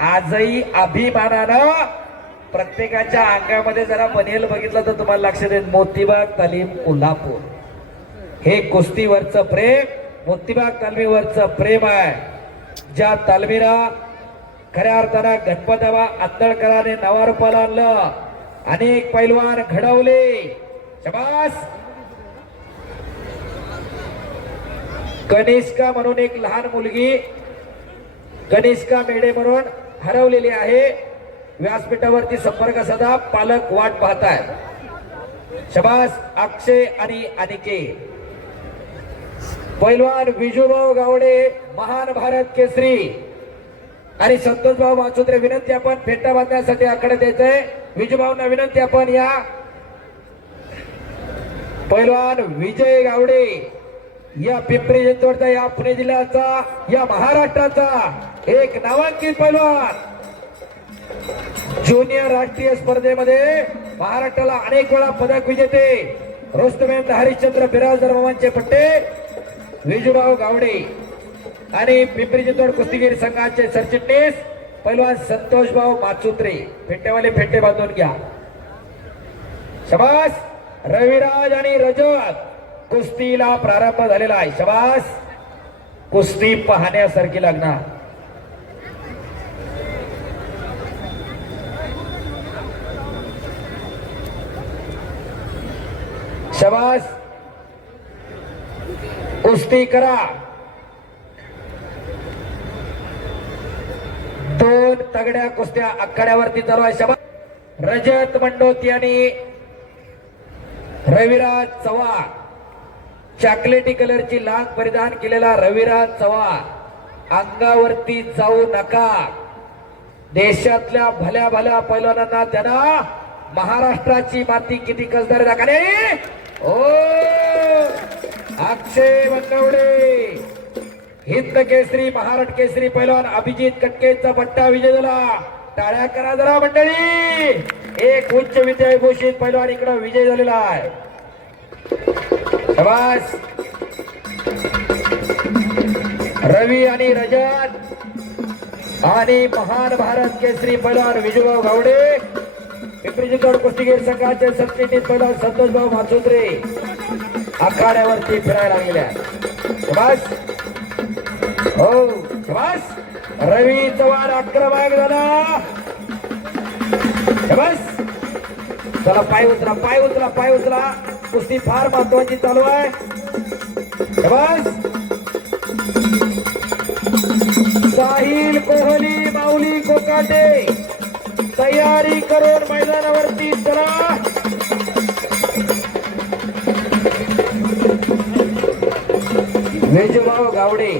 आजही अभिमानानं प्रत्येकाच्या अंगामध्ये जरा बनेल बघितलं तर तुम्हाला लक्षात येईल. मोतीबाग तालीम कोल्हापूर हे कुस्तीवरचं प्रेम, मोतीबाग तालमीवरचं प्रेम आहे. ज्या तालमीला खऱ्या अर्थानं गणपतबा आंदळकरांनी नवा रूपाला आणलं, अनेक पैलवान घडवले. शाबास. कनिष्का म्हणून एक लहान मुलगी कनिष्का मेढे म्हणून हरवलेली आहे. व्यासपीठावरती संपर्क साधा, पालक वाट पाहताय. शाबास. अक्षय आणि अनिकेत. पैलवान विजूभाऊ गावडे महान भारत केसरी आणि संतोषभाऊ माचुत्रे. विनंती आपण फेटा बांधण्यासाठी आकडे द्यायचंय. विजूभाऊंना विनंती आपण या. पैलवान विजय गावडे या पिंपरी चिंचवडचा, या पुणे जिल्ह्याचा, या महाराष्ट्राचा एक नामांकित पैलवान. ज्युनियर राष्ट्रीय स्पर्धेमध्ये महाराष्ट्राला अनेक वेळा पदक विजेते रोस्तमेंद्र हरिश्चंद्र बिराजदार मामांचे पट्टे विजूभाऊ गावडे आणि पिंपरी चिंचवड कुस्तीगीर संघाचे सरचिटणीस पैलवान संतोषभाऊ माचुत्रे. फेट्यावाले फेटे बांधून घ्या. शाबास. रविराज आणि रजत कुस्तीला प्रारंभ झालेला आहे. शाबास. कुस्ती पाहण्यासारखी लागणार. शाबास. कुस्ती करा. दोन तगड्या कुस्त्या आखाड्यावरती चालू आहे. शाबास. रजत मंडोती आणि रविराज चव्हाण. चॉकलेटी कलरची लांग परिधान केलेला रविराज चव्हाण. अंगावरती जाऊ नका. देशातल्या भल्या भल्या पैलवानांना त्यांना महाराष्ट्राची माती किती कसदार दाखवणे. ओ अक्षय बनवडे हिंद केसरी महाराष्ट्र केसरी पैलवान अभिजित कटकेचा पट्टा विजय झाला. टाळ्या करा जरा मंडळी. एक उच्च विद्याभूषित पैलवान इकडे विजय झालेला आहे. शाबास. रवी आणि रजत आणि महान भारत केसरी पैलवान विजूभाऊ गावडे, पिंपरी चिंचवड कुस्तीगीर संघाचे सरचिटणीस पैलवान संतोषभाऊ माचुत्रे आखाड्यावरती फिरायला लागलेल्या. शाबास. हो शाबास. रवी चव्हाण आक्रमक झाला. शाबास. चला पाय उचला, पाय उचला, पाय उचला. कुस्ती फार महत्वाची चालू आहे. शाबास. साहिल कोहली माऊली कोकाटे तयारी करून मैदानावरती चला. विजूभाऊ गावडे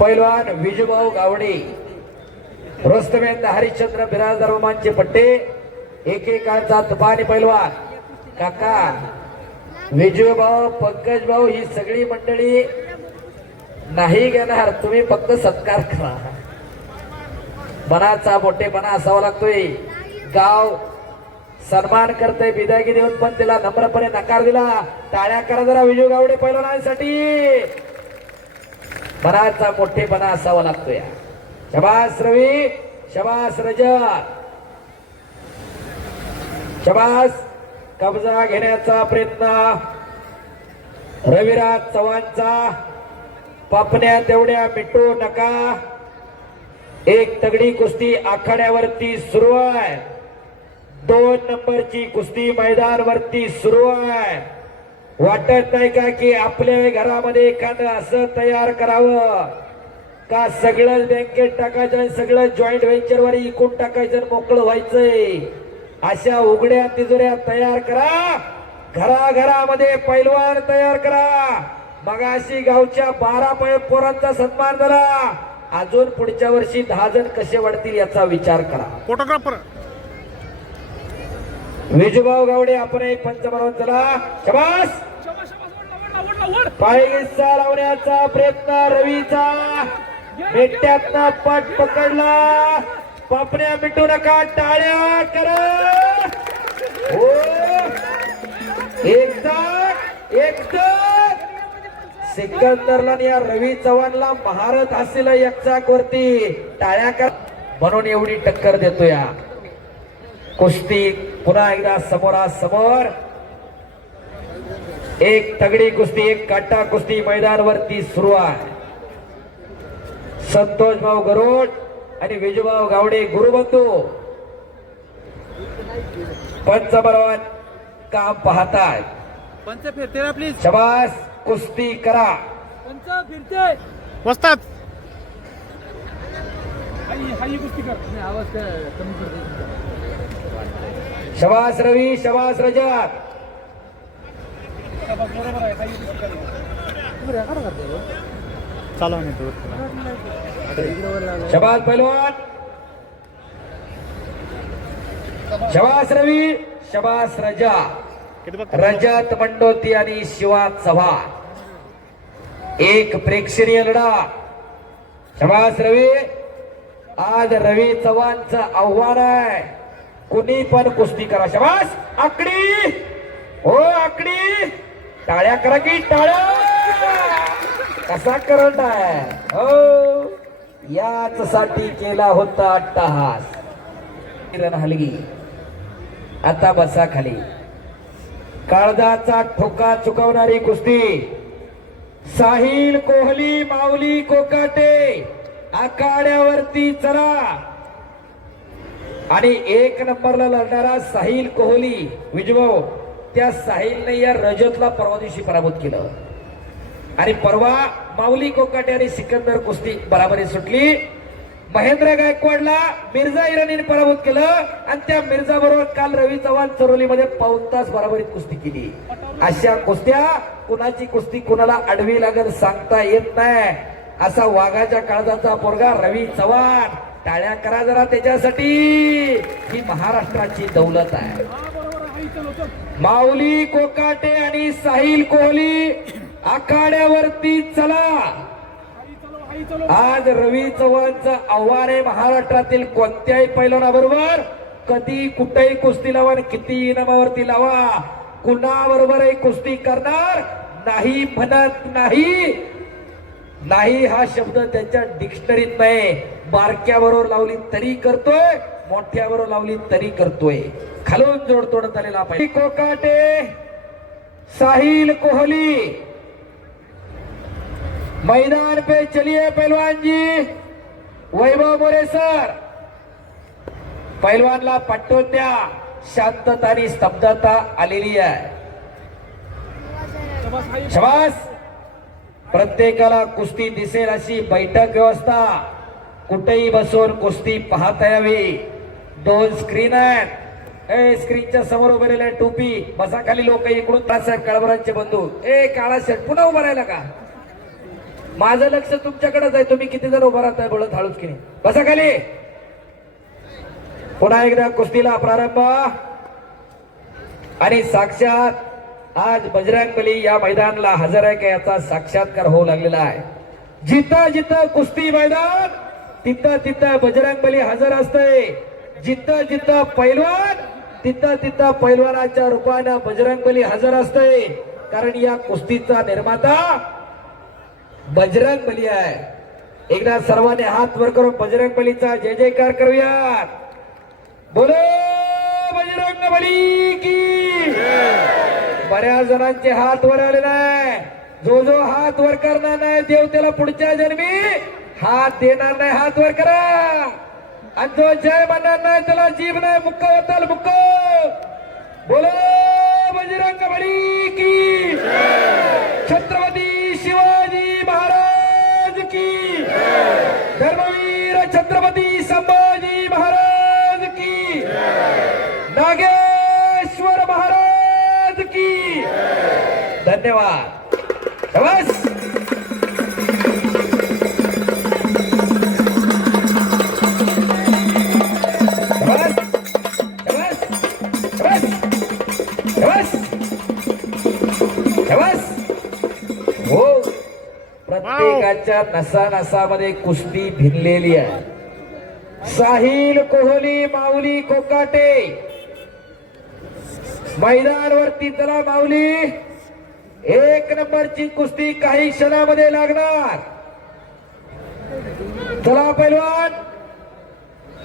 पैलवान विजूभाऊ गावडे रोस्तमेंद्र हरिश्चंद्र बिराजदार मामांचे पट्टे. एकेकांचा तुफानी पैलवान काका विजूभाऊ पंकज भाऊ ही सगळी मंडळी नाही घेणार. तुम्ही फक्त सत्कार करा. मनाचा मोठेपणा असावा लागतोय. गाव सन्मान करतोय विदायगी देऊन पण त्याला नम्रपणे नकार दिला. टाळ्या करा जरा विजू गावडे पैलवानांसाठी. मनाचा मोठेपणा असावा लागतोय. शाबास रवी. शाबास रजत. शाबास. कब्जा घेण्याचा प्रयत्न रविराज चव्हाणचा. पापण्या तेवढ्या मिटू नका. एक तगडी कुस्ती आखाड्यावरती सुरू आहे. 2 नंबरची कुस्ती मैदानावरती सुरू आहे. वाटत नाही का की आपल्या घरामध्ये एखादं असं तयार करावं का सगळं बँकेत टाकायचं आणि सगळं जॉईंट व्हेंचर वर इकून टाकायचं मोकळं व्हायचंय. अशा उघड्या तिजोऱ्या तयार करा. घराघरामध्ये पैलवान तयार करा. मगाशी गावच्या 12 पोरांचा सन्मान झाला. अजून पुढच्या वर्षी 10 जण कसे वाढतील याचा विचार करा. फोटोग्राफर विजूभाऊ गावडे आपण एक पंच म्हणून चला. शाबास. पायगिस्सा लावण्याचा प्रयत्न रवीचा. बेट्यातनं पट पकडला. पापण्या मिटू नका. टाळ्या करा. हो एकदम एकदम सिकंदरला आणि या रवी चव्हाणला महारथ हासिल एकचाक वरती टाळ्या कर म्हणून एवढी टक्कर देतो या कुस्ती पुन्हा एकदा समोरासमोर एक तगडी कुस्ती एक काटा कुस्ती मैदानावरती सुरू आहे संतोष भाऊ गरुड आणि विजूभाऊ गावडे गुरुबंधू पंचबरोबर काम पाहताय पंच फिरते ना प्लीज शबास कुस्ती करा पंच फिरते वस्तात हाई कुस्ती कर आवाज कमी करते शबास रवी शबास रजत बरोबर आहे हाई चालव नाही तो शबास पैलवान शबास रवी शबास रजत रजत मंडोती आणि शिवा चव्हाण एक प्रेक्षणीय लढा शबास रवी आज रवी चव्हाणचं आव्हान आहे कुणी पण कुस्ती करा शबास आकडी हो आकडी टाळ्या करा की टाळ्या कसा करंट आहे हो याच साठी केला होता अट्टहास किरण हलगी आता बसा खाली काळजाचा ठोका चुकवणारी कुस्ती साहिल कोहली माऊली कोकाटे आखाड्यावरती चला आणि एक नंबरला लढणारा साहिल कोहली विजभाऊ त्या साहिलने या रजतला परवा दिवशी पराभूत केलं आणि परवा माऊली कोकाटे आणि सिकंदर कुस्ती बराबरी सुटली महेंद्र गायकवाडला मिर्झा इराणीने पराभूत केलं आणि त्या मिर्झा बरोबर काल रवी चव्हाण चरोलीमध्ये पाऊण तास बराबरीत कुस्ती केली अशा कुस्त्या कुणाची कुस्ती कुणाला आडवी लागेल सांगता येत नाही असा वाघाच्या काळजाचा पोरगा रवी चव्हाण टाळ्या करा जरा त्याच्यासाठी ही महाराष्ट्राची दौलत आहे माऊली कोकाटे आणि साहिल कोहली आखाड्यावरती चला आज रवी चव्हाणचं आव्हान आहे महाराष्ट्रातील कोणत्याही पैलवानाबरोबर कधी कुठेही कुस्ती लावा किती इनामावरती लावा कुणाबरोबरही कुस्ती करणार नाही म्हणत नाही नाही हा शब्द त्यांच्या डिक्शनरीत नाही बारक्याबरोबर लावली तरी करतोय मोठ्याबरोबर लावली तरी करतोय खालून जोड तोडत आलेला पाहिजे कोकाटे साहिल कोहली मैदान पे चलिए पहलवान जी वैभव मोरे सर पहलवानला पटवून द्या शांतता आणि स्तब्धता आलेली आहे शबास प्रत्येकाला कुस्ती दिसेल अशी बैठक व्यवस्था कुठेही बसून कुस्ती पाहता यावी दोन स्क्रीन आहेत स्क्रीनच्या समोर उभे राहिले टोपी बसा खाली लोक इकडून तासाहेब कळबरांचे बंधू काळा शर्ट पुन्हा उभा राहिला का माझं लक्ष तुमच्याकडेच आहे तुम्ही किती जण उभा राहताय बोलत हळूच की नाही बसा खाली पुन्हा एकदा कुस्तीला प्रारंभ आणि साक्षात आज बजरंग बली या मैदानाला हजर आहे का याचा साक्षात्कार होऊ लागलेला आहे जिथं जिथं कुस्ती मैदान तिथं तिथं बजरंग बली हजर असते जिथं जिथं पैलवान तिथं तिथं पैलवानाच्या रूपानं बजरंग बली हजर असते कारण या कुस्तीचा निर्माता बजरंग बली आहे एकदा सर्वांनी हात वर करून बजरंग बलीचा जय जयकार करूयात बोलो बजरंग बली की बऱ्याच जणांचे हात वर आले नाही जो जो हात वर करणार नाही देव त्याला पुढच्या जन्मी हात देणार नाही हात वर करा आणि जो जय म्हणणार नाही त्याला जीभ नाही मुक्क होताल मुक्क बोलो बजरंग बली की छत्रपती शिवाजी महाराज की धर्मवीर छत्रपती संभाजी महाराज की नागेश्वर महाराज की धन्यवाद बस हो प्रत्येकाच्या नसा नसामध्ये कुस्ती भिनलेली आहे साहिल कोहली माऊली कोकाटे मैदानावरती चला माऊली एक नंबरची कुस्ती काही क्षणामध्ये लागणार. चला पैलवान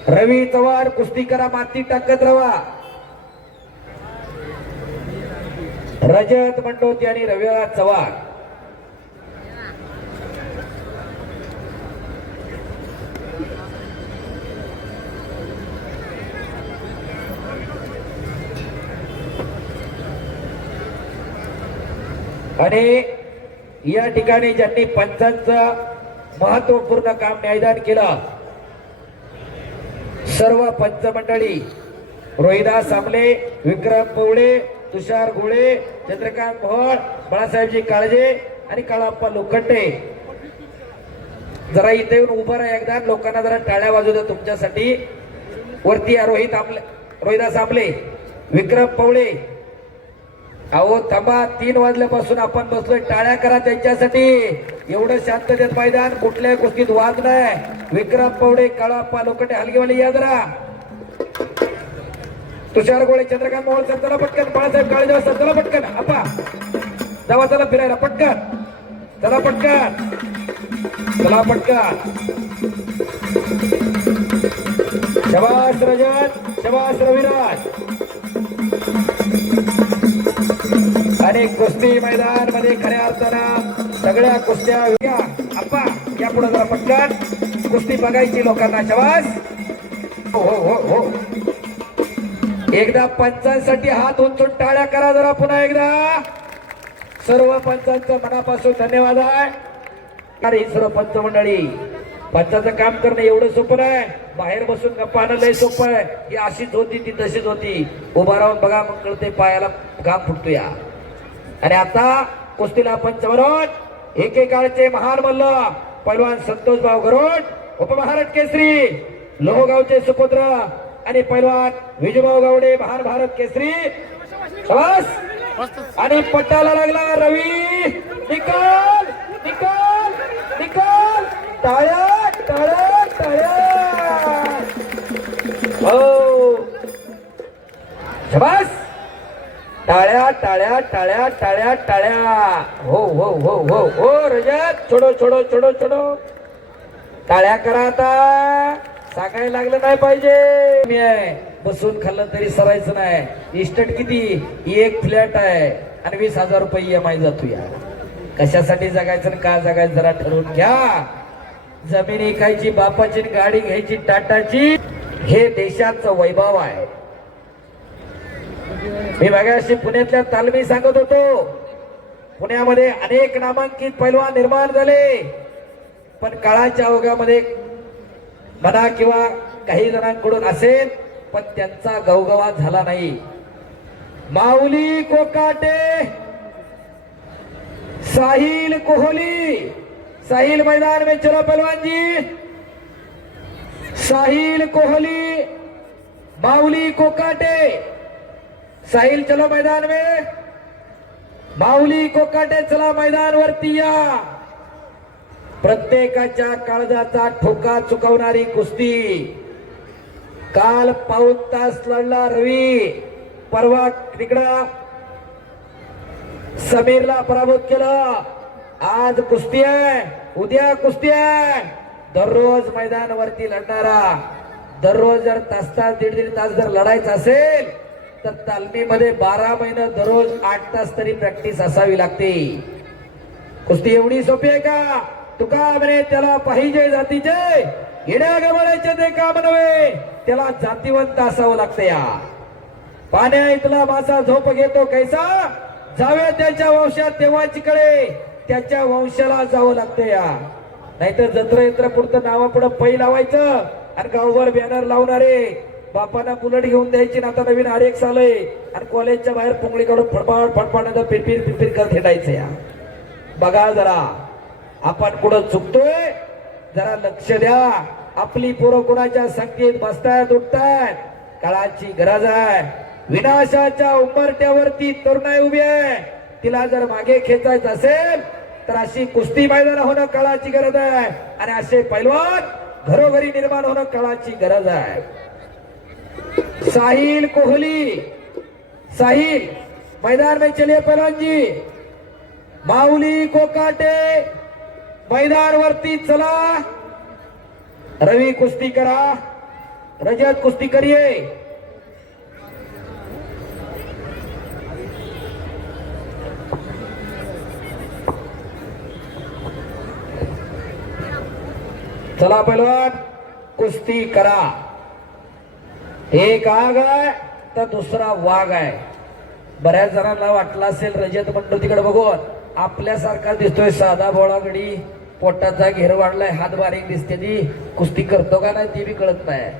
रवी चव्हाण कुस्ती करा, माती टाकत राहा. रजत मंडोती आणि रविराज चव्हाण. आणि या ठिकाणी ज्यांनी पंचांचं महत्वपूर्ण काम न्यायदान केलं, सर्व पंच मंडळी रोहिदास सामले, विक्रम पवळे, तुषार गोळे, चंद्रकांत मोहोळ, बाळासाहेबजी काळजे आणि काळाप्पा लोखंडे. जरा इथे येऊन उभं राहा एकदा, लोकांना जरा टाळ्या वाजू द्या तुमच्यासाठी. वरती रोहिदास आमले, विक्रम पवळे. अहो थांबा, 3 वाजल्यापासून आपण बसलोय, टाळ्या करा त्यांच्यासाठी. एवढं शांततेत मैदान, कुठल्या कुस्तीत वाद नाही. विक्रम पवळे, काळाप्पा लोखंडे, हलगीवाली या जरा. तुषार गोळे, चंद्रकांत मोहोळ, चला पटकन. बाळासाहेब काळजे चला पटकन. आपा जावा, चला फिरायला पटकन. चला पटकन, चला पटकन. शबास रजत, शबास रविराज. आणि कुस्ती मैदान मध्ये खऱ्या अर्थानं सगळ्या कुस्त्या घ्या. आप्पा या पुढे जरा पटकन, कुस्ती बघायची लोकांना. शबास. हो हो हो हो. एकदा पंचांसाठी हात उंचून टाळ्या करा जरा पुन्हा एकदा. सर्व पंचांचं मनापासून धन्यवाद आहे. अरे ही सर्व पंच मंडळी, पंचाचं काम करणं एवढं सोपं नाही. बाहेर बसून गप्पा लय सोपं आहे. ही अशीच होती, ती तशीच होती. उभा राहून बघा, मग कळते पायाला घाम फुटतो या. आणि आता कुस्तीला पंच म्हणून एकेकाळचे महान मल्ल पैलवान संतोष भाऊ गरोड, उपमहाराष्ट्र केसरी, लोहगावचे सुपुत्र आणि पैलवान विजूभाऊ गावडे, महान भारत केसरी. आणि पट्टाला लागला रवी. निकाल निकाल निकाल. टाळ्या टाळ्या टाळ्या. हो शबास. टाळ्या टाळ्या टाळ्या टाळ्या टाळ्या. हो हो हो हो हो. रजत छोडो छोडो छोडो छोडो. टाळ्या करा आता. सांगायला लागलं नाही पाहिजे. मी आहे बसून खाल्लं तरी सरायचं नाही. इस्टेट किती? एक फ्लॅट आहे आणि 20,000 रुपये EMI जातो या. कशासाठी जगायचं आणि का जगायचं जरा ठरवून घ्या. जमीन ऐकायची बापाची, गाडी घ्यायची टाटाची. हे देशाचं वैभव आहे. मी मागाशी पुण्यातल्या तालमी सांगत होतो. पुण्यामध्ये अनेक नामांकित पैलवान निर्माण झाले, पण काळाच्या ओघामध्ये म्हणा किंवा काही जणांकडून असेल, पण त्यांचा गवगवा झाला नाही. माऊली कोकाटे, साहिल कोहली. साहिल मैदान में चलो पहलवान जी. साहिल कोहली, माऊली कोकाटे. साहिल चलो मैदान में, माऊली कोकाटे चला मैदान वरती या. प्रत्येकाच्या काळजाचा ठोका चुकवणारी कुस्ती. काल पाऊण तास लढला रवी, परवा तिकडं समीरला पराभूत केलं. आज कुस्ती आहे, उद्या कुस्ती आहे. दररोज मैदानावरती लढणारा, दररोज जर तास दीड तास जर लढायचं असेल तर तालमीमध्ये 12 महिने दररोज 8 तास तरी प्रॅक्टिस असावी लागते. कुस्ती एवढी सोपी आहे का? तुका म्हणे त्याला पाहिजे जातीचे, येण्या गमनाचे ते काम नव्हे, त्याला जातीवंत असावं लागतं. या पाण्या इथला मासा झोप घेतो कैसा, जावे त्याच्या वंशात तेव्हाची कडे, त्याच्या वंशाला जावं लागतं. या नाहीतर जत्रा यंत्र पुरतं नावापुढं पै लावायचं आणि गावभर बॅनर लावणारे बापांना बुलेट घेऊन द्यायची. ना आता नवीन RX आलंय आणि कॉलेजच्या बाहेर पुंगळी काढून फडफड फडफड पिरपिर पिरपिर करत हिंडायचं. या बघा जरा आपण कुठं चुकतोय, जरा लक्ष द्या. आपली पोरं कुणाच्या संगतीत बसतायत उठतायत. काळाची गरज आहे. विनाशाच्या उंबरट्यावरती तरुणाई उभी आहे. तिला जर मागे खेचायचं असेल तर अशी कुस्ती मैदान होणं काळाची गरज आहे. आणि असे पैलवान घरोघरी निर्माण होणं काळाची गरज आहे. साहिल कोहली, साहिल मैदान में चलिए पहलवान जी. माऊली कोकाटे मैदानवरती चला. रवी कुस्ती करा, रजत कुस्ती करिये. चला पैलवान कुस्ती करा. एक आग आहे तर दुसरा वाघ आहे. बऱ्याच जणांना वाटलं असेल रजत मंडळ तिकडे बघून आपल्यासारखा दिसतोय साधा भोळा गडी, पोटाचा घेर वाढलाय, हात बारीक दिसते, ती कुस्ती करतो का नाही ती बी कळत नाही.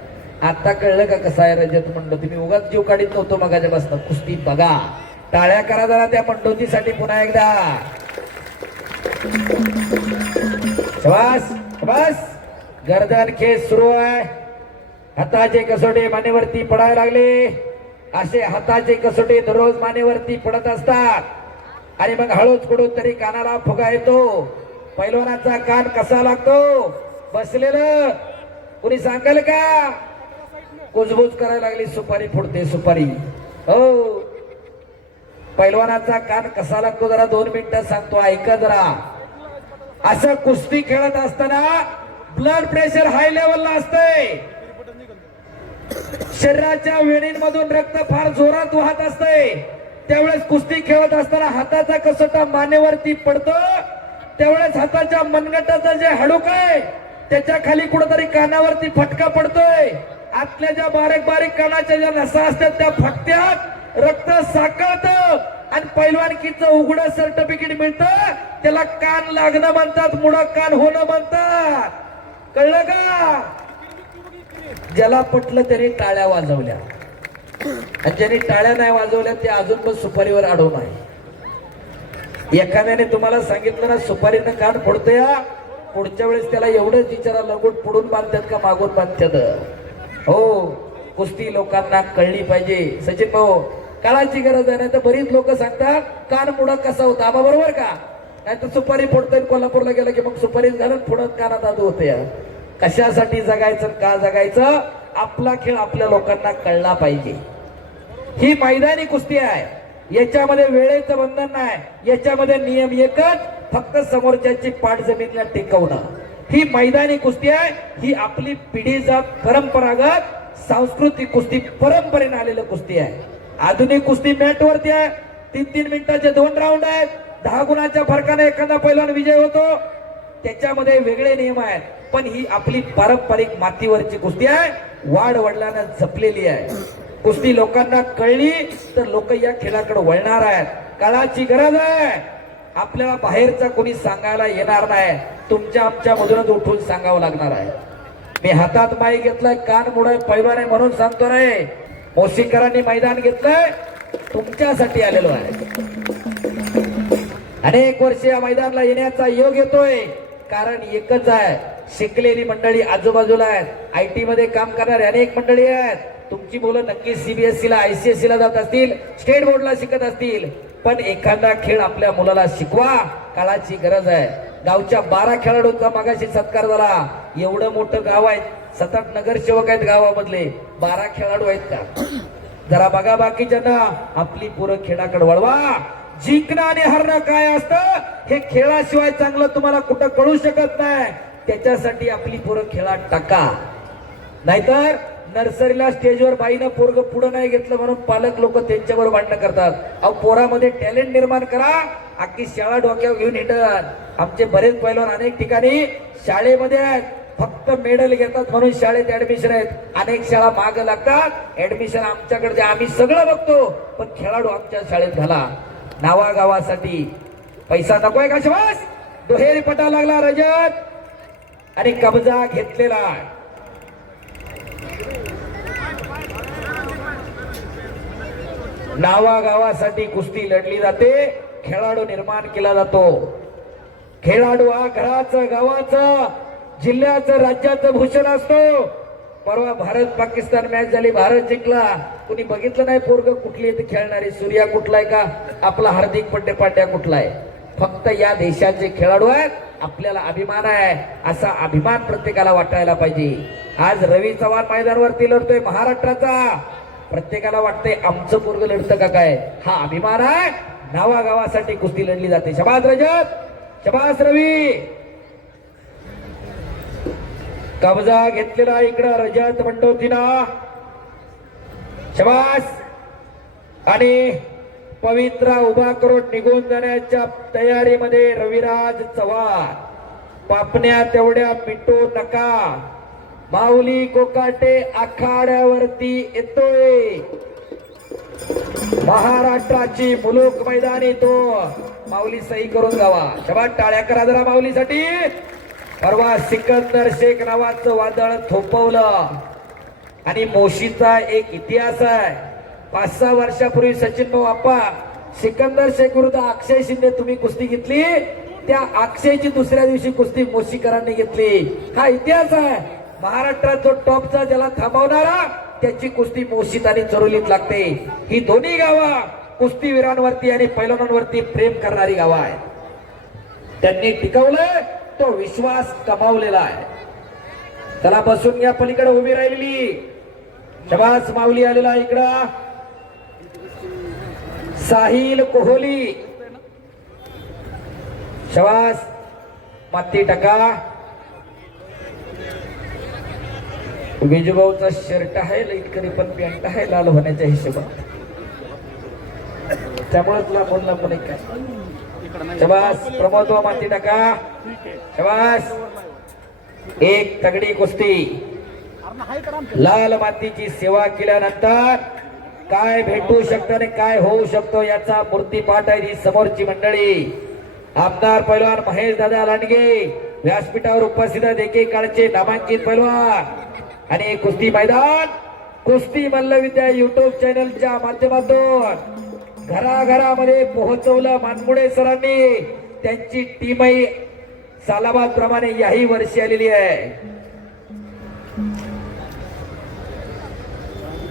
आता कळलं का कसं आहे रजत मंडळ. तुम्ही उगाच जीव काढीत नव्हतो मगाच्या बसता. कुस्ती बघा, टाळ्या करा जरा त्या मंडोतीसाठी पुन्हा एकदा. बस बस, गर्दन खेच सुरू आहे. हाताचे कसोटे मानेवरती पडायला लागले. असे हाताचे कसोटे दररोज मानेवरती पडत असतात आणि मग हळूच कुठून तरी कानाला फुगा येतो. पैलवानाचा कान कसा लागतो, बसलेलं कुणी सांगाल का? कुजबुज करायला लागली, सुपारी फुटते सुपारी. हो, पैलवानाचा कान कसा लागतो जरा 2 मिनिटात सांगतो, ऐका जरा. असं कुस्ती खेळत असताना ब्लड प्रेशर हाय लेवलला असतंय. शरीराच्या वेणींमधून रक्त फार जोरात वाहत असतंय. त्यावेळेस कुस्ती खेळत असताना हाताचा कसोटा मानेवरती पडतो. त्यावेळेस हाताच्या मनगटाचं जे हाडूक आहे त्याच्या खाली कुठेतरी कानावरती फटका पडतोय. आतल्या ज्या बारीक बारीक कानाच्या ज्या नसा असतात त्या फटक्यात रक्त साकळतं आणि पैलवानकीचं उघडं सर्टिफिकेट मिळतं. त्याला कान लागणं म्हणतात, मुडा कान होणं म्हणतात. कळलं का? ज्याला पटलं त्याने टाळ्या वाजवल्या आणि ज्याने टाळ्या नाही वाजवल्या ते अजून पण सुपारीवर अडवून आहे. एखाद्याने तुम्हाला सांगितलं ना सुपारीनं कान फोडतोय, पुढच्या वेळेस त्याला एवढंच विचारा, लगून पुढून बांधतात का मागून बांधतात. हो, कुस्ती लोकांना कळली पाहिजे. सचिन भाऊ, काळाची गरज आहे. नाही तर बरीच लोक सांगतात कान मुडा कसा होता, आबा बरोबर का? नाही तर सुपारी फोडतोय, कोल्हापूरला गेलं की मग सुपारी घालून फोडत कानात आदू होते. कशासाठी जगायचं, का जगायचं? आपला खेळ आपल्या लोकांना कळला पाहिजे. ही मैदानी कुस्ती आहे. याच्यामध्ये वेळेचं बंधन नाही. याच्यामध्ये नियम एकच, फक्त समोरच्याची पाठ जमिनीला टेकवणं. ही मैदानी कुस्ती आहे. ही आपली पिढीजात परंपरागत सांस्कृतिक कुस्ती, परंपरेने आलेलं कुस्ती आहे. आधुनिक कुस्ती मॅट वरती आहे. 3-3 मिनिटाचे 2 राऊंड आहेत. 10 गुणाच्या फरकाने एखादा पैलवान विजय होतो. त्याच्यामध्ये वेगळे नियम आहेत. पण ही आपली पारंपरिक मातीवरची कुस्ती आहे. वाढ वडिलांना जपलेली आहे. कुस्ती लोकांना कळली तर लोक या खेळाकडे वळणार आहेत. काळाची गरज आहे. आपल्याला बाहेरचा कोणी सांगायला येणार नाही. तुमच्या आमच्या मधूनच उठून सांगावं लागणार आहे. मी हातात माईक घेतलाय, कान मुडे पैलवान आहे म्हणून सांगतो रे. मोसीकरांनी मैदान घेतलंय, तुमच्यासाठी आलेलो आहे. अनेक वर्ष या मैदानाला येण्याचा योग येतोय. कारण एकच आहे, शिकलेली मंडळी आजूबाजूला आहेत. IT मध्ये काम करणारे अनेक मंडळी आहेत. तुमची मुलं नक्की CBSE ला, ICSE ला जात असतील, स्टेट बोर्डला शिकत असतील. पण एखादा खेळ आपल्या मुलाला शिकवा. काळाची गरज आहे. गावच्या 12 खेळाडूंचा मागाशी सत्कार झाला. एवढं मोठं गाव आहे, 7-8 नगरसेवक आहेत गावामधले, 12 खेळाडू आहेत का? जरा बघा बाकीच्यांना. आपली पोरं खेळाकडे वळवा. जिंकणं आणि हरणं काय असतं हे खेळाशिवाय चांगलं तुम्हाला कुठं कळू शकत नाही. त्याच्यासाठी आपली पोरं खेळात टाका. नाहीतर नर्सरीला स्टेजवर बाईनं पोरग पुढं नाही घेतलं म्हणून पालक लोक त्यांच्यावर भांडणं करतात. अहो, पोरामध्ये टॅलेंट निर्माण करा. अख्खी शाळा डोक्यावर घेऊन हिंडत. आमचे बरेच पैलवान अनेक ठिकाणी शाळेमध्ये आहेत, फक्त मेडल घेतात म्हणून शाळेत ऍडमिशन आहेत. अनेक शाळा माग लागतात. ऍडमिशन आमच्याकडे आम्ही सगळं बघतो, पण खेळाडू आमच्या शाळेत घाला. नावागावासाठी पैसा नकोय का? शबास, दुहेरी पटा लागला रजत आणि कब्जा घेतलेला. नावागावासाठी कुस्ती लढली जाते. खेळाडू निर्माण केला जातो. खेळाडू हा घराचं, गावाचं, जिल्ह्याचं, राज्याचं भूषण असतो. परवा भारत पाकिस्तान मॅच झाली, भारत जिंकला. कुणी बघितलं नाही पोरग कुठली इथे खेळणारी, सूर्या कुठलाय का आपला हार्दिक पांड्या कुठलाय. फक्त या देशाचे खेळाडू आहेत. आपल्याला अभिमान आहे. असा अभिमान प्रत्येकाला वाटायला पाहिजे. आज रवी चव्हाण मैदानावरती लढतोय महाराष्ट्राचा. प्रत्येकाला वाटतंय आमचं पोरग लढतं का काय. हा अभिमान आहे. नावागावासाठी कुस्ती लढली जाते. शबास रजत, शबास रवी. कब्जा घेतलेला इकडं रजत मंडोतीना. शबास. आणि पवित्रा उभा करून निघून जाण्याच्या तयारीमध्ये रविराज चव्हाण. पापण्या तेवढ्या मिटू नका. माऊली कोकाटे आखाड्यावरती येतोय. महाराष्ट्राची मुलूक मैदानी तो माऊली सही करून गावा. शबास, टाळ्या करा जरा माऊलीसाठी. परवा सिकंदर शेख नावाचं वादळ थोपवलं आणि मोशीचा एक इतिहास आहे. 5-6 वर्षापूर्वी सचिन भाऊ आप्पा सिकंदर शेख विरुद्ध अक्षय शिंदे तुम्ही कुस्ती घेतली. त्या अक्षयची दुसऱ्या दिवशी कुस्ती मोशीकरांनी घेतली. हा इतिहास आहे. महाराष्ट्रात जो टॉपचा ज्याला थांबवणारा त्याची कुस्ती मोशीत आणि चरोलीत लागते. ही दोन्ही गावं कुस्तीवीरांवरती आणि पैलवानांवरती प्रेम करणारी गावं आहेत. त्यांनी टिकवलंय तो विश्वास कमावलेला आहे. चला बसून या पलीकडे उभी राहिलेली शबास माऊली आलेला इकडं साहिल कोहली. शबास, माती टाका. विजूभाऊचा शर्ट आहे, लईटकरी पण पॅन्ट आहे लाल होण्याच्या हिशोबात, त्यामुळे तुला बोलला पण एक काय. शबास, प्रमोद माती टाका. शबास, एक तगडी कुस्ती. लाल मातीची सेवा केल्यानंतर काय भेटू शकतं आणि काय होऊ शकतो याचा मूर्तीपाठ आहे ही समोरची मंडळी. आमदार पैलवान महेश दादा लांडगे व्यासपीठावर उपस्थित आहेत. एकेकाळचे नामांकित पैलवान. आणि कुस्ती मैदान कुस्ती मल्लविद्या युट्यूब चॅनलच्या माध्यमातून घराघरामध्ये पोहोचवलं मानमुडे सरांनी. त्यांची टीमही सालाबाद प्रमाणे याही वर्षी आलेली आहे.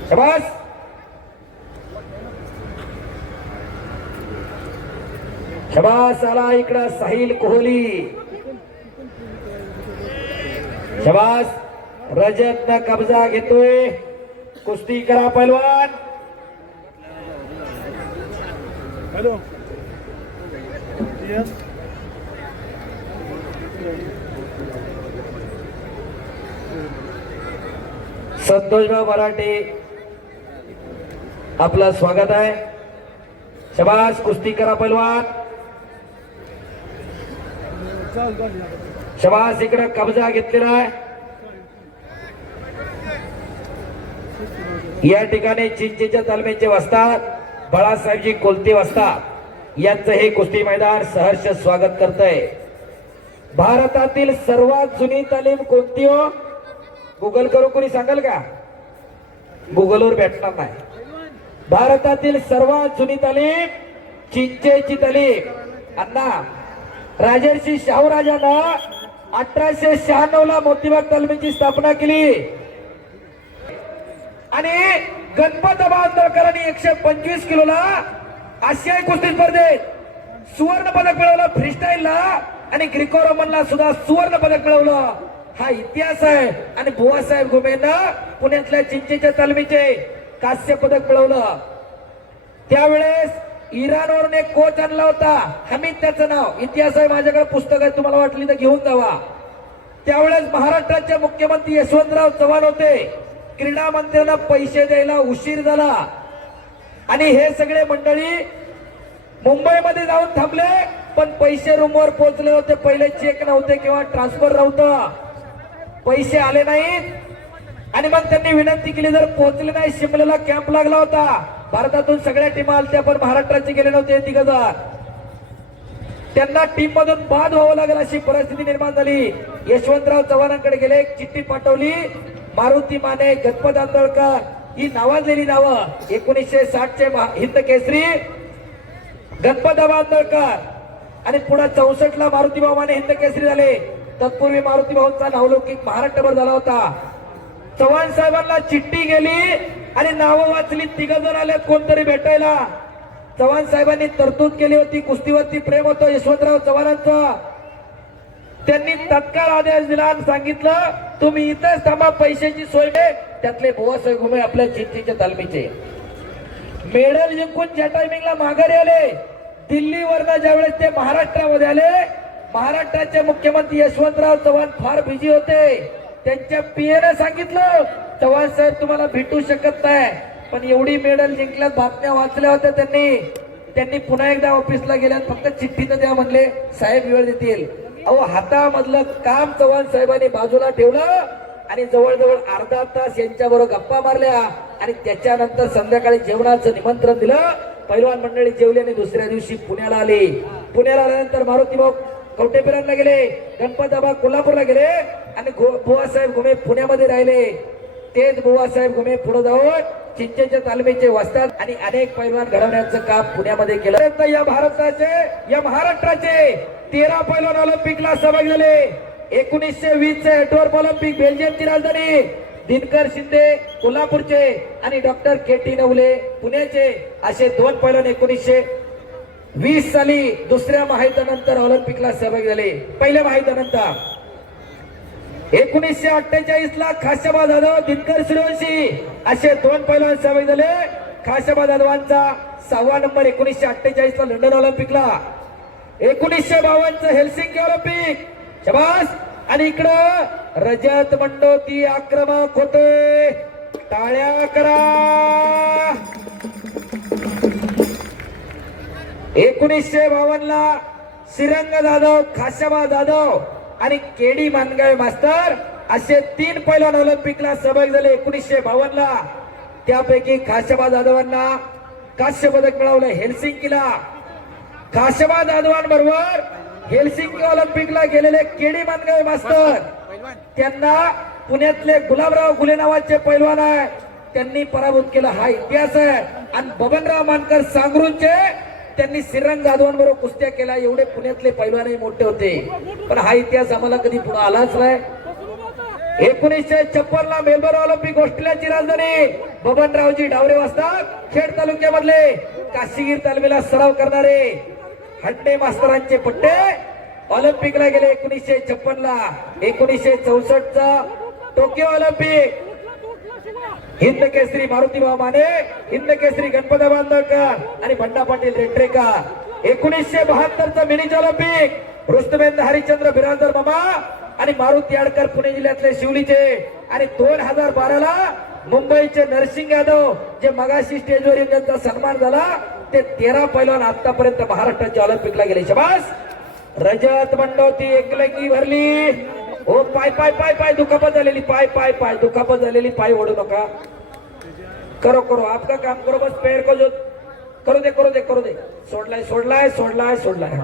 शबास, शबास. आला इकडं साहिल कोहली. शबास, रजत न कब्जा घेतोय. कुस्ती करा पैलवान. हॅलो, संतोषभाऊ मराठे आपलं स्वागत आहे. शबास, कुस्ती करा पैलवान. शबास, इकडे कब्जा घेतलेला आहे. या ठिकाणी चिंचेच्या तालमीचे वस्ताद बाळासाहेबजी कोलते वस्ताद यांचं हे कुस्ती मैदान सहर्ष स्वागत करतंय. भारतातील सर्वात जुनी तालीम कोणती हो? गुगल करू कोणी सांगाल का? गुगलवर भेटणार नाही. भारतातील सर्वात जुनी तालीम चिंचेची तालीम. अण्णा राजर्षी शाहूराजांना 1896 ला मोतीबाग तालमीची स्थापना केली आणि गणपत बांधकरांनी 125 किलोला आशियाई कुस्ती स्पर्धेत सुवर्ण पदक मिळवलं. फ्रीस्टाईलला आणि ग्रीको रोमनला सुद्धा सुवर्ण पदक मिळवलं. हा इतिहास आहे. आणि बुवासाहेब घुमेंना पुण्यातल्या चिंचेच्या तालमीचे कांस्य पदक मिळवलं. त्यावेळेस इराणवरून एक कोच आणला होता, हमीद त्याचं नाव. इतिहास आहे, माझ्याकडे पुस्तक आहे, तुम्हाला वाटली तर घेऊन जावा. त्यावेळेस महाराष्ट्राचे मुख्यमंत्री यशवंतराव चव्हाण होते. क्रीडा मंत्र्यांना पैसे द्यायला उशीर झाला आणि हे सगळे मंडळी मुंबईमध्ये जाऊन थांबले, पण पैसे रूमवर पोहोचले होते. पहिले चेक नव्हते किंवा ट्रान्सफर नव्हतं, पैसे आले नाहीत आणि मग त्यांनी विनंती केली, जर पोहोचले नाही. शिमल्याला कॅम्प लागला होता, भारतातून सगळ्या टीमा आल्या पण महाराष्ट्राचे गेले नव्हते 3,000. त्यांना टीम मधून बाद व्हावं लागेल अशी परिस्थिती निर्माण झाली. यशवंतराव चव्हाणांकडे गेले, एक चिठ्ठी पाठवली. मारुती माने, गणपत आंदोळकर ही नावाजलेली नावं. 1960 हिंद केसरी गणपत आंदोळकर आणि पुढे 64 ला मारुतीभाऊ माने हिंद केसरी झाले. तत्पूर्वी मारुतीभाऊंचा नावलौकिक महाराष्ट्रभर झाला होता. चव्हाण साहेबांना चिठ्ठी गेली आणि नावं वाचली. 3 जण आले कोणतरी भेटायला. चव्हाण साहेबांनी तरतूद केली होती, कुस्तीवरती प्रेम होतं यशवंतराव चव्हाणांचं. त्यांनी तत्काळ आदेश दिला आणि सांगितलं, तुम्ही इथंच थांबा, पैशाची सोय आहे. त्यातले बुवासाहेब घुमे आपल्या चिंचेच्या तालमीचे मेडल जिंकून ज्या टायमिंगला माघारी आले दिल्लीवरनं ज्यावेळेस ते महाराष्ट्रामध्ये आले, महाराष्ट्राचे मुख्यमंत्री यशवंतराव चव्हाण फार बिझी होते. त्यांच्या पीएने सांगितलं चव्हाण साहेब तुम्हाला भेटू शकत नाही, पण एवढी मेडल जिंकल्यात बातम्या वाचल्या होत्या त्यांनी पुन्हा एकदा ऑफिसला गेल्यात फक्त चिठ्ठी तर द्या म्हणले, साहेब वेळ देतील. अहो हातामधलं काम चव्हाण साहेबांनी बाजूला ठेवलं आणि जवळजवळ अर्धा तास यांच्याबरोबर गप्पा मारल्या आणि त्याच्यानंतर संध्याकाळी जेवणाचं निमंत्रण दिलं. पैलवान मंडळी जेवली आणि दुसऱ्या दिवशी पुण्याला आले. पुण्याला आल्यानंतर मारुतीभाऊ कवटेपिरांना गेले, गणपताबा कोल्हापूरला गेले आणि बुवासाहेब घुमे पुण्यामध्ये राहिले. तेच बुवासाहेब घुमे पुढे जाऊन चिंचेच्या तालमीचे वस्ताद आणि अनेक पैलवान घडवण्याचं काम पुण्यामध्ये केलं. या महाराष्ट्राचे 13 पैलवान ऑलिम्पिकला सहभागी झाले. 1920 चे एडवर्ड ऑलिम्पिक बेल्जियमची राजधानी, दिनकर शिंदे कोल्हापूरचे आणि डॉक्टर के.टी. नवले पुण्याचे असे 2 पैलवान 1920 साली दुसऱ्या महायुद्धानंतर ऑलिम्पिकला सहभागी झाले. पहिल्या महायुद्धानंतर 1948 ला खाशाबा जाधव, दिनकर सूर्यवंशी असे 2 पैलवान सहभागी झाले. खाशाबा जाधवांचा 6वा नंबर 1948 ला लंडन ऑलिम्पिकला, 1952 च हेल्सिंकी ऑलिम्पिक. शबास. आणि इकडं रजत मंडोती आक्रमक होते, टाळ्या करा. 1952 ला श्रीरंग जाधव, खाशाबा जाधव आणि केडी मानगावे मास्तर असे 3 पैलवान ऑलिम्पिकला सहभागी झाले 1952 ला. त्यापैकी खाशाबा जाधवांना कांस्य पदक मिळवलं हेल्सिंकीला. खाशाबा जाधवांबरोबर हेल्सिंकी ऑलिम्पिकला गेलेले केडी मानगावे मास्तर, त्यांना पुण्यातले गुलाबराव गुले नावाचे पैलवान आहे, त्यांनी पराभूत केला. हा इतिहास आहे. आणि बबनराव मानकर सांगरूनचे, त्यांनी श्रीरंग जाधवांबरोबर कुस्त्या केला. एवढे पुण्यातले पैलवानही मोठे होते, पण हा इतिहास आम्हाला कधी पुढे आलाच नाही. 1956 ला मेलबर्न ऑलिम्पिक, ऑस्ट्रेलियाची राजधानी, बबनरावजी डावरे वाजतात. खेड तालुक्यामधले काशीगीर तालमीला सराव करणारे हड्डे मास्तरांचे पट्टे ऑलिम्पिकला गेले 1956 ला. 1964 चा टोकियो ऑलिम्पिक, हिंद केसरी मारुतीभाऊ माने, हिंद केसरी गणपती बांदळकर आणि बंडा पाटील रेट्रेकर. 1972 चा मिनीज ऑलिम्पिक, रुस्तमेंद्र हरिश्चंद्र बिराजदार मामा आणि मारुती आडकर पुणे जिल्ह्यातले शिवलीचे. आणि 2012 ला मुंबईचे नरसिंग यादव, जे मगाशी स्टेजवर येऊन त्यांचा सन्मान झाला, ते 13 पैलवान आतापर्यंत महाराष्ट्राच्या ऑलिम्पिकला गेले. शबास. रजत मंडोती एकलंगी भरली. ओ पाय पाय पाय पाय दुखापत झालेली, पाय पाय पाय दुखापत झालेली, पाय ओढू नका. करो करो आपका काम करो, बस पैर को जो करू दे करू दे करू दे. सोडलाय सोडलाय सोडलाय सोडलाय.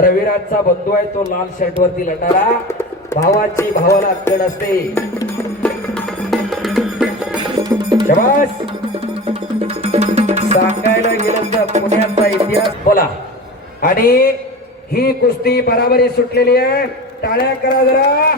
रविराजचा बंधू आहे तो लाल शर्ट वरती लढणारा. भावाची भावाला अक्कड असते. शबास. सांगायला गेलं तर पुण्याचा इतिहास बोला. आणि ही कुस्ती बराबरी सुटलेली आहे. टाळ्या करा जरा.